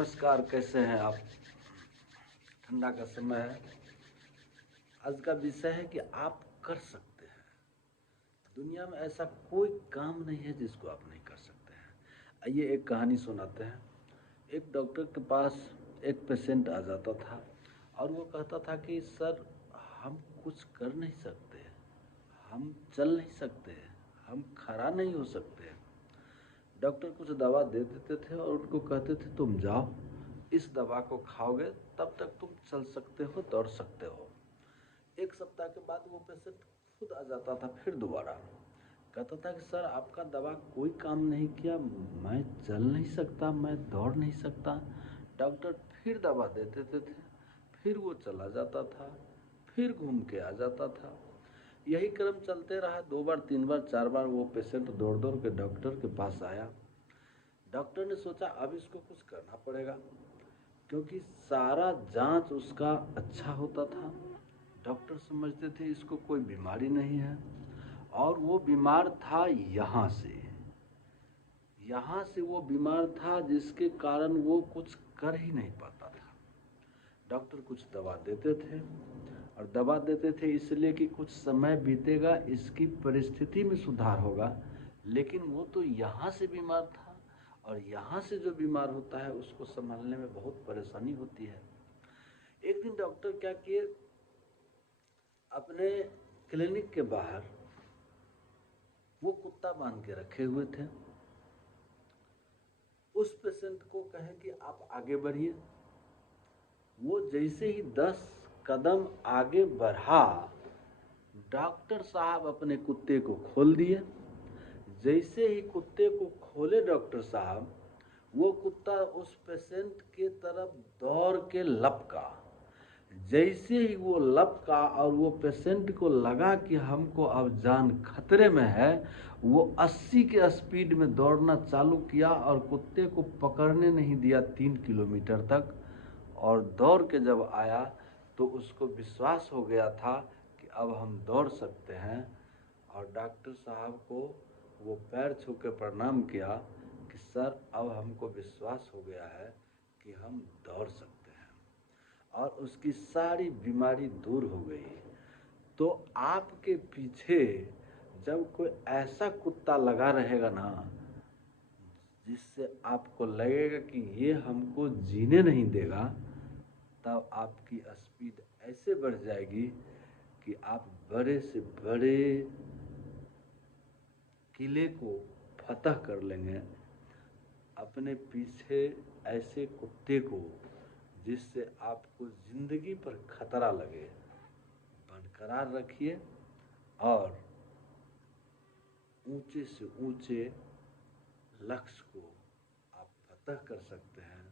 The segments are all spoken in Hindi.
नमस्कार, कैसे हैं आप? ठंडा का समय है। आज का विषय है कि आप कर सकते हैं। दुनिया में ऐसा कोई काम नहीं है जिसको आप नहीं कर सकते हैं। आइए एक कहानी सुनाते हैं। एक डॉक्टर के पास एक पेशेंट आ जाता था और वो कहता था कि सर, हम कुछ कर नहीं सकते, हम चल नहीं सकते, हम खड़ा नहीं हो सकते। डॉक्टर कुछ दवा दे देते थे और उनको कहते थे तुम जाओ, इस दवा को खाओगे तब तक तुम चल सकते हो, दौड़ सकते हो। एक सप्ताह के बाद वो पेशेंट खुद आ जाता था, फिर दोबारा कहता था कि सर, आपका दवा कोई काम नहीं किया, मैं चल नहीं सकता, मैं दौड़ नहीं सकता। डॉक्टर फिर दवा दे देते थे, फिर वो चला जाता था, फिर घूम के आ जाता था। यही क्रम चलते रहा। 2 बार 3 बार 4 बार वो पेशेंट दौड़ दौड़ के डॉक्टर के पास आया। डॉक्टर ने सोचा अब इसको कुछ करना पड़ेगा, क्योंकि सारा जांच उसका अच्छा होता था। डॉक्टर समझते थे इसको कोई बीमारी नहीं है, और वो बीमार था यहाँ से वो बीमार था जिसके कारण वो कुछ कर ही नहीं पाता था। डॉक्टर कुछ दवा देते थे, और दवा देते थे इसलिए कि कुछ समय बीतेगा, इसकी परिस्थिति में सुधार होगा। लेकिन वो तो यहाँ से बीमार था, और यहाँ से जो बीमार होता है उसको संभालने में बहुत परेशानी होती है। एक दिन डॉक्टर क्या किए, अपने क्लिनिक के बाहर वो कुत्ता बांध के रखे हुए थे। उस पेशेंट को कहे कि आप आगे बढ़िए। वो जैसे ही 10 कदम आगे बढ़ा, डॉक्टर साहब अपने कुत्ते को खोल दिए। जैसे ही कुत्ते को खोले डॉक्टर साहब, वो कुत्ता उस पेशेंट के तरफ दौड़ के लपका। जैसे ही वो लपका और वो पेशेंट को लगा कि हमको अब जान खतरे में है, वो 80 के स्पीड में दौड़ना चालू किया और कुत्ते को पकड़ने नहीं दिया 3 किलोमीटर तक। और दौड़ के जब आया तो उसको विश्वास हो गया था कि अब हम दौड़ सकते हैं। और डॉक्टर साहब को वो पैर छू के प्रणाम किया कि सर, अब हमको विश्वास हो गया है कि हम दौड़ सकते हैं, और उसकी सारी बीमारी दूर हो गई। तो आपके पीछे जब कोई ऐसा कुत्ता लगा रहेगा ना, जिससे आपको लगेगा कि ये हमको जीने नहीं देगा, तब आपकी स्पीड ऐसे बढ़ जाएगी कि आप बड़े से बड़े किले को फतह कर लेंगे। अपने पीछे ऐसे कुत्ते को जिससे आपको जिंदगी पर खतरा लगे, बरकरार रखिए, और ऊंचे से ऊंचे लक्ष्य को आप फतह कर सकते हैं,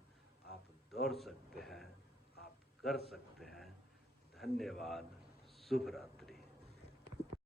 आप दौड़ सकते हैं, आप कर सकते हैं। धन्यवाद। शुभ रात्रि।